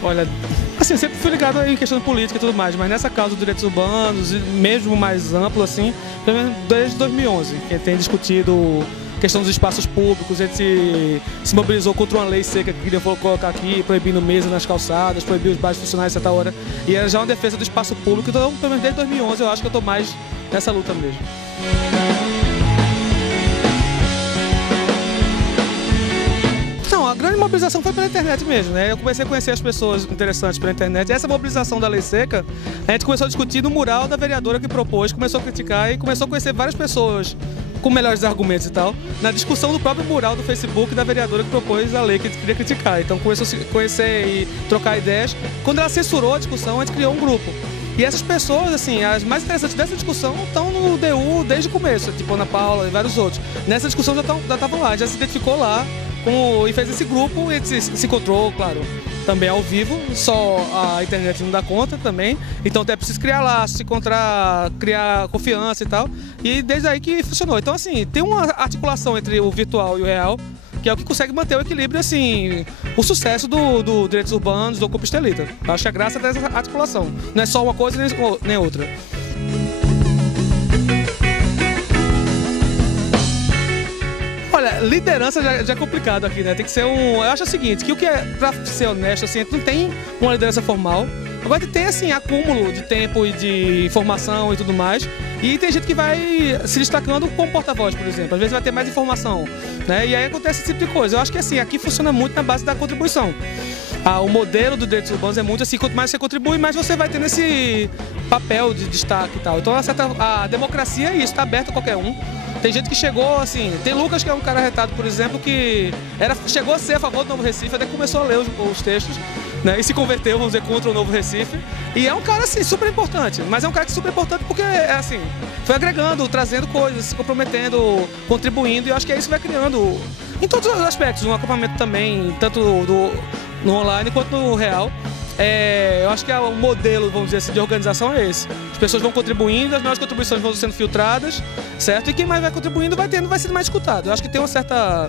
Olha, assim, eu sempre fui ligado em questão de política e tudo mais, mas nessa causa dos direitos urbanos, mesmo mais amplo assim, pelo menos desde 2011, que tem discutido a questão dos espaços públicos, a gente se mobilizou contra uma lei seca que queria colocar aqui, proibindo mesa nas calçadas, proibir os bares funcionais a certa hora, e era já uma defesa do espaço público, então pelo menos desde 2011 eu acho que eu estou mais nessa luta mesmo. A grande mobilização foi pela internet mesmo, né? Eu comecei a conhecer as pessoas interessantes pela internet. E essa mobilização da lei seca, a gente começou a discutir no mural da vereadora que propôs, começou a criticar e começou a conhecer várias pessoas com melhores argumentos e tal, na discussão do próprio mural do Facebook da vereadora que propôs a lei que a gente queria criticar. Então começou a se conhecer e trocar ideias. Quando ela censurou a discussão, a gente criou um grupo. E essas pessoas, assim, as mais interessantes dessa discussão estão no DU desde o começo, tipo Ana Paula e vários outros. Nessa discussão já estavam lá, já se identificou lá e fez esse grupo e se encontrou, claro, também ao vivo, só a internet não dá conta também, então é preciso criar laços, se encontrar, criar confiança e tal, e desde aí que funcionou. Então, assim, tem uma articulação entre o virtual e o real, que é o que consegue manter o equilíbrio, assim, o sucesso do direitos urbanos, do Ocupa Estelita. Eu acho que a graça dessa articulação, não é só uma coisa nem outra. Olha, liderança já é complicado aqui, né? Tem que ser eu acho o seguinte, que o que é, pra ser honesto, assim, não tem uma liderança formal. Agora tem, assim, acúmulo de tempo e de informação e tudo mais. E tem gente que vai se destacando como porta-voz, por exemplo. Às vezes vai ter mais informação, né? E aí acontece esse tipo de coisa. Eu acho que, assim, aqui funciona muito na base da contribuição. O modelo do direitos urbanos é muito assim, quanto mais você contribui, mais você vai ter nesse papel de destaque e tal. Então a democracia é isso, está aberto a qualquer um. Tem gente que chegou, assim, tem Lucas, que é um cara arretado, por exemplo, que chegou a ser a favor do Novo Recife, até começou a ler os textos, né, e se converteu, vamos dizer, contra o Novo Recife. E é um cara, assim, super importante, mas é um cara que é super importante porque, assim, foi agregando, trazendo coisas, se comprometendo, contribuindo, e eu acho que é isso que vai criando, em todos os aspectos, um acampamento também, tanto no online quanto no real. Eu acho que o modelo, vamos dizer assim, de organização é esse. As pessoas vão contribuindo, as melhores contribuições vão sendo filtradas, certo? E quem mais vai contribuindo vai sendo mais escutado. Eu acho que tem uma certa...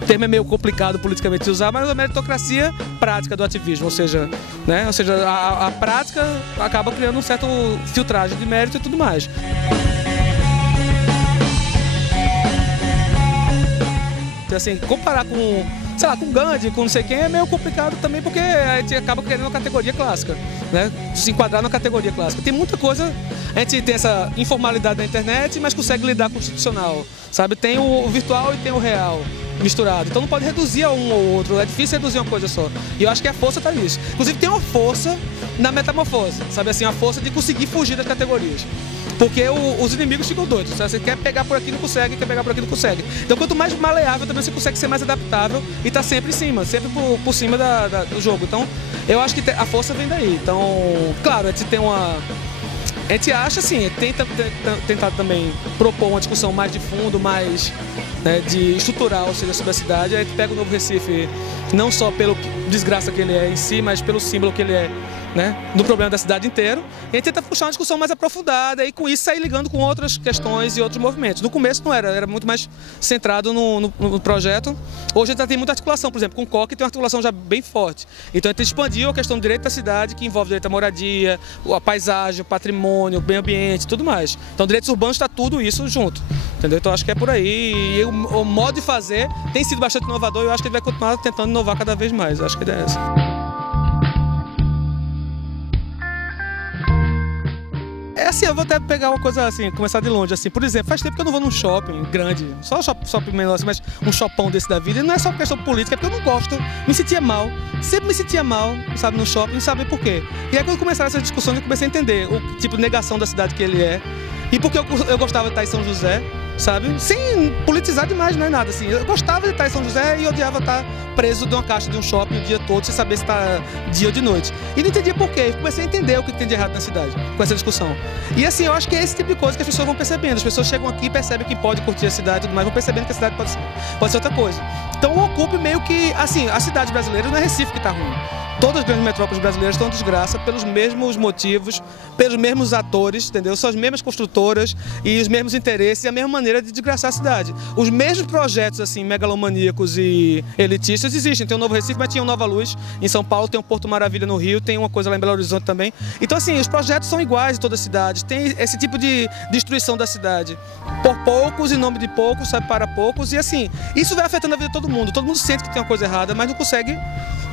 O termo é meio complicado politicamente de usar, mas a meritocracia prática do ativismo, ou seja, né? A prática acaba criando um certo filtragem de mérito e tudo mais. Assim, comparar com, sei lá, com Gandhi, com não sei quem, é meio complicado também, porque a gente acaba querendo uma categoria clássica, né? Se enquadrar na categoria clássica. Tem muita coisa, a gente tem essa informalidade na internet, mas consegue lidar com o institucional, sabe? Tem o virtual e tem o real misturado, então não pode reduzir a um ou outro, é difícil reduzir uma coisa só. E eu acho que a força está nisso. Inclusive tem uma força na metamorfose, sabe assim, a força de conseguir fugir das categorias. Porque os inimigos ficam doidos. Você quer pegar por aqui, não consegue, quer pegar por aqui, não consegue. Então, quanto mais maleável, também você consegue ser mais adaptável e estar sempre em cima, sempre por cima do jogo. Então, eu acho que a força vem daí. Então, claro, a gente tem uma... A gente acha, assim, tenta também propor uma discussão mais de fundo, mais, né, de estrutural, ou seja, sobre a cidade. A gente pega o Novo Recife não só pelo desgraça que ele é em si, mas pelo símbolo que ele é, né, do problema da cidade inteira. E a gente tenta puxar uma discussão mais aprofundada e com isso sair ligando com outras questões e outros movimentos. No começo não era muito mais centrado no projeto. Hoje a gente já tem muita articulação, por exemplo, com o COC tem uma articulação já bem forte. Então a gente expandiu a questão do direito da cidade, que envolve o direito à moradia, a paisagem, o patrimônio, o meio ambiente, tudo mais. Então direitos urbanos está tudo isso junto, entendeu? Então acho que é por aí. E o modo de fazer tem sido bastante inovador e eu acho que ele vai continuar tentando inovar cada vez mais. Eu acho que a ideia é essa. É assim, eu vou até pegar uma coisa assim, começar de longe, assim, por exemplo, faz tempo que eu não vou num shopping grande, só shopping menor assim, mas um shoppão desse da vida, e não é só por questão política, é porque eu não gosto, me sentia mal, sempre me sentia mal, sabe, no shopping, não sabia por quê. E aí quando começaram essas discussões eu comecei a entender o tipo de negação da cidade que ele é, e porque eu gostava de estar em São José, sabe? Sem politizar demais, não é nada assim. Eu gostava de estar em São José e odiava estar preso de uma caixa de um shopping o dia todo, sem saber se está dia ou de noite. E não entendia por quê. Comecei a entender o que tem de errado na cidade com essa discussão. E assim, eu acho que é esse tipo de coisa que as pessoas vão percebendo. As pessoas chegam aqui e percebem que pode curtir a cidade e tudo mais, vão percebendo que a cidade pode ser outra coisa. Então o Ocupe meio que, assim, a cidade brasileira não é Recife que está ruim. Todas as grandes metrópoles brasileiras estão em desgraça pelos mesmos motivos, pelos mesmos atores, entendeu? São as mesmas construtoras e os mesmos interesses e a mesma maneira de desgraçar a cidade. Os mesmos projetos, assim, megalomaníacos e elitistas existem. Tem o Novo Recife, mas tinha o Nova Luz em São Paulo, tem o Porto Maravilha no Rio, tem uma coisa lá em Belo Horizonte também. Então, assim, os projetos são iguais em toda a cidade. Tem esse tipo de destruição da cidade. Por poucos, em nome de poucos, sabe, para poucos. E, assim, isso vai afetando a vida de todo mundo. Todo mundo sente que tem uma coisa errada, mas não consegue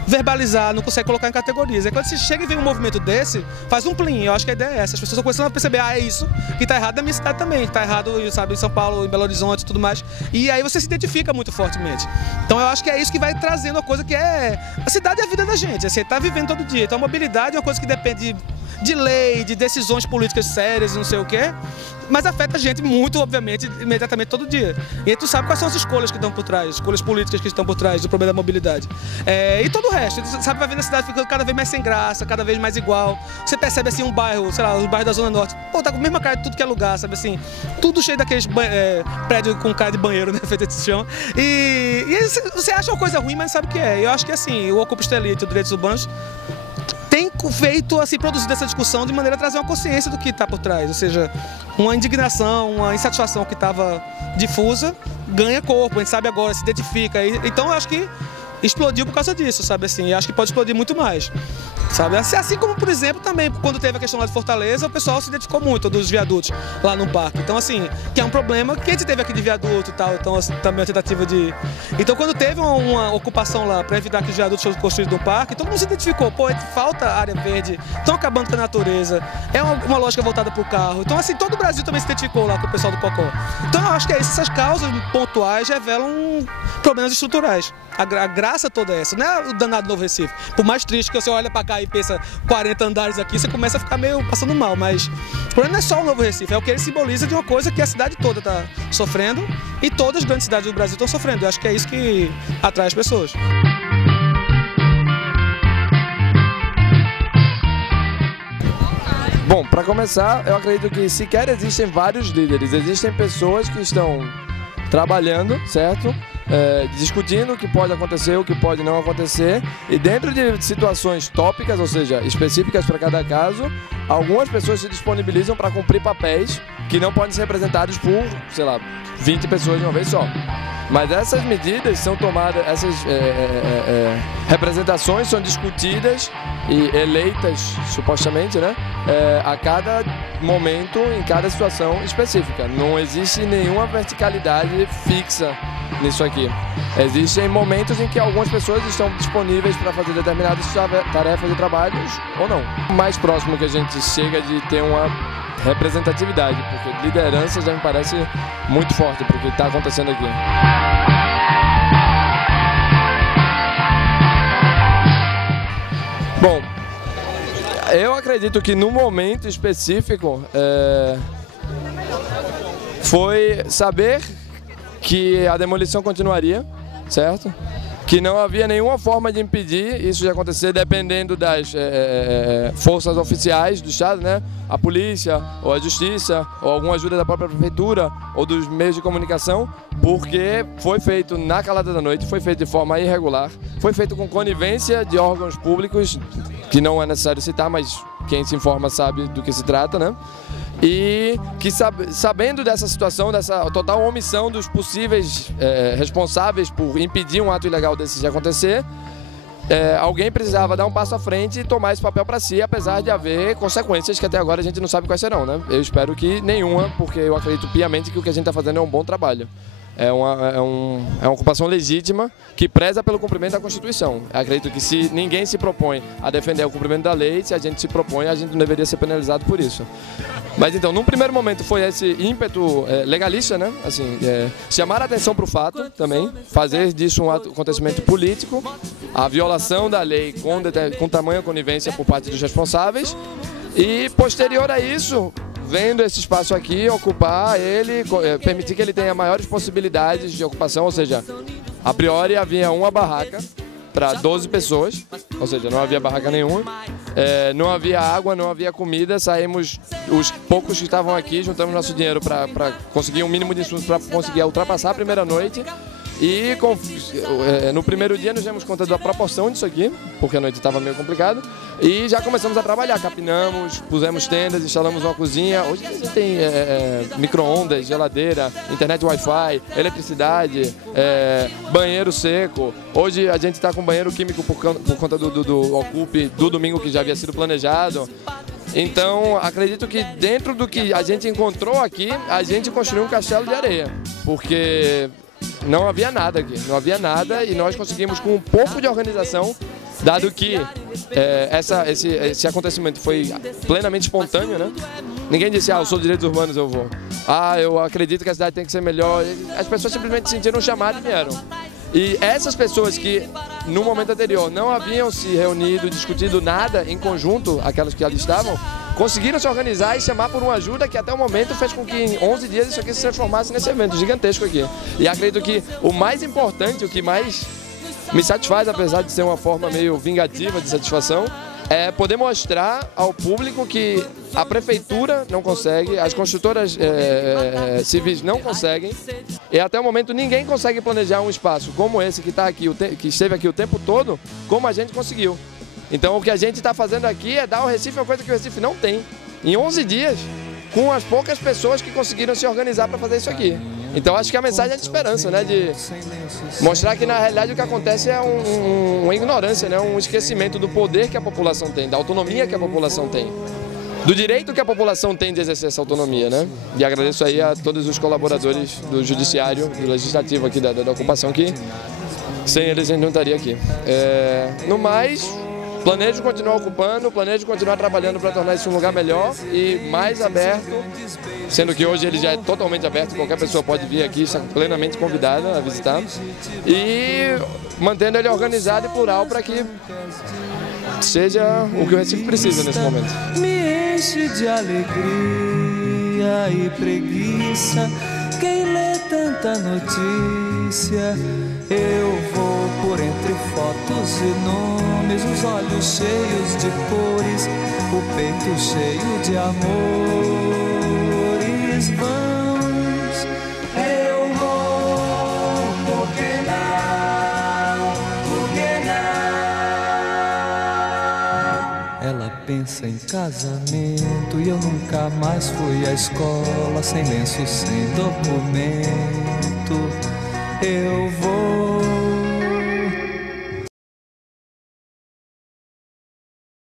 verbalizar, não consegue colocar em categorias. Aí quando você chega e vê um movimento desse, faz um plim. Eu acho que a ideia é essa. As pessoas estão começando a perceber, é isso que está errado na minha cidade também, que está errado, sabe, em São Paulo, em Belo Horizonte e tudo mais. E aí você se identifica muito fortemente. Então eu acho que é isso que vai trazendo a coisa que é... A cidade é a vida da gente, você está vivendo todo dia. Então a mobilidade é uma coisa que depende de lei, de decisões políticas sérias, não sei o quê, mas afeta a gente muito, obviamente, imediatamente todo dia. E aí tu sabe quais são as escolhas que estão por trás, escolhas políticas que estão por trás do problema da mobilidade. E todo o resto, tu sabe, vai vendo a cidade ficando cada vez mais sem graça, cada vez mais igual. Você percebe, assim, um bairro, sei lá, os bairros da Zona Norte, pô, tá com a mesma cara de tudo que é lugar, sabe, assim, tudo cheio daqueles prédios com cara de banheiro, né, feito de chão. E você acha uma coisa ruim, mas não sabe o que é. Eu acho que, assim, o Ocupa Elite e os direitos urbanos tem feito, assim, produzido essa discussão de maneira a trazer uma consciência do que está por trás, ou seja, uma indignação, uma insatisfação que estava difusa, ganha corpo, a gente sabe agora, se identifica. Então eu acho que explodiu por causa disso, sabe, assim, e acho que pode explodir muito mais, sabe, assim como, por exemplo, também, quando teve a questão lá de Fortaleza, o pessoal se identificou muito dos viadutos lá no parque, então, assim, que é um problema que a gente teve aqui de viaduto e tal, então, assim, também a tentativa de... Então, quando teve uma ocupação lá para evitar que os viadutos fossem construídos no parque, todo mundo se identificou, pô, falta área verde, estão acabando com a natureza, é uma lógica voltada para o carro, então, assim, todo o Brasil também se identificou lá com o pessoal do Pocó. Então, eu acho que essas causas pontuais revelam problemas estruturais. A graça toda é essa, não é o danado Novo Recife. Por mais triste que você olha pra cá e pensa 40 andares aqui, você começa a ficar meio passando mal, mas o problema não é só o Novo Recife, é o que ele simboliza de uma coisa que a cidade toda está sofrendo e todas as grandes cidades do Brasil estão sofrendo. Eu acho que é isso que atrai as pessoas. Bom, para começar, eu acredito que sequer existem vários líderes, existem pessoas que estão trabalhando, certo? Discutindo o que pode acontecer, o que pode não acontecer, e dentro de situações tópicas, ou seja, específicas para cada caso, algumas pessoas se disponibilizam para cumprir papéis que não podem ser representados por, sei lá, 20 pessoas de uma vez só. Mas essas medidas são tomadas, essas representações são discutidas e eleitas, supostamente, né, a cada momento, em cada situação específica. Não existe nenhuma verticalidade fixa nisso aqui. Existem momentos em que algumas pessoas estão disponíveis para fazer determinadas tarefas e trabalhos ou não. O mais próximo que a gente chega de ter uma representatividade, porque liderança já me parece muito forte para o que está acontecendo aqui. Bom, eu acredito que no momento específico foi saber que a demolição continuaria, certo? Que não havia nenhuma forma de impedir isso de acontecer, dependendo das forças oficiais do Estado, né? A polícia, ou a justiça, ou alguma ajuda da própria prefeitura, ou dos meios de comunicação, porque foi feito na calada da noite, foi feito de forma irregular, foi feito com conivência de órgãos públicos, que não é necessário citar, mas quem se informa sabe do que se trata, né? E que sabendo dessa situação, dessa total omissão dos possíveis responsáveis por impedir um ato ilegal desse de acontecer, alguém precisava dar um passo à frente e tomar esse papel para si, apesar de haver consequências que até agora a gente não sabe quais serão, né? Eu espero que nenhuma, porque eu acredito piamente que o que a gente está fazendo é um bom trabalho. É uma ocupação legítima que preza pelo cumprimento da Constituição. Eu acredito que se ninguém se propõe a defender o cumprimento da lei, se a gente se propõe, a gente não deveria ser penalizado por isso. Mas então, num primeiro momento foi esse ímpeto legalista, né? Assim, chamar a atenção para o fato também, fazer disso um acontecimento político, a violação da lei com tamanha conivência por parte dos responsáveis e, posterior a isso, vendo esse espaço aqui, ocupar ele, permitir que ele tenha maiores possibilidades de ocupação, ou seja, a priori havia uma barraca para 12 pessoas, ou seja, não havia barraca nenhuma, não havia água, não havia comida, saímos, os poucos que estavam aqui, juntamos nosso dinheiro para conseguir um mínimo de insumos para conseguir ultrapassar a primeira noite. E no primeiro dia nos demos conta da proporção disso aqui, porque a noite estava meio complicada, e já começamos a trabalhar, capinamos, pusemos tendas, instalamos uma cozinha. Hoje a gente tem micro-ondas, geladeira, internet Wi-Fi, eletricidade, banheiro seco. Hoje a gente está com banheiro químico por conta do Ocupe do domingo que já havia sido planejado. Então, acredito que dentro do que a gente encontrou aqui, a gente construiu um castelo de areia, porque não havia nada aqui, não havia nada, e nós conseguimos com um pouco de organização, dado que esse acontecimento foi plenamente espontâneo, né? Ninguém disse, eu sou de direitos urbanos, eu vou. Eu acredito que a cidade tem que ser melhor. As pessoas simplesmente sentiram um chamado e vieram. E essas pessoas que no momento anterior não haviam se reunido, discutido nada em conjunto, aquelas que ali estavam, conseguiram se organizar e chamar por uma ajuda que até o momento fez com que em 11 dias isso aqui se transformasse nesse evento gigantesco aqui. E acredito que o mais importante, o que mais me satisfaz, apesar de ser uma forma meio vingativa de satisfação, é poder mostrar ao público que a prefeitura não consegue, as construtoras civis não conseguem, e até o momento ninguém consegue planejar um espaço como esse que está aqui, que esteve aqui o tempo todo, como a gente conseguiu. Então o que a gente está fazendo aqui é dar ao Recife uma coisa que o Recife não tem. Em 11 dias, com as poucas pessoas que conseguiram se organizar para fazer isso aqui. Então acho que a mensagem é de esperança, né? De mostrar que na realidade o que acontece é uma ignorância, né? Um esquecimento do poder que a população tem, da autonomia que a população tem, do direito que a população tem de exercer essa autonomia, né? E agradeço aí a todos os colaboradores do judiciário, do legislativo aqui da ocupação, que sem eles a gente não estaria aqui. No mais, planejo continuar ocupando, planejo continuar trabalhando para tornar isso um lugar melhor e mais aberto, sendo que hoje ele já é totalmente aberto, qualquer pessoa pode vir aqui, está plenamente convidada a visitar, e mantendo ele organizado e plural para que seja o que o Recife precisa nesse momento. Me enche de alegria e preguiça quem lê tanta notícia. Eu vou por entre fotos e nomes, os olhos cheios de cores, o peito cheio de amores. Vamos, eu vou, por que não? Ela pensa em casamento e eu nunca mais fui à escola, sem lenço, sem documento. Eu vou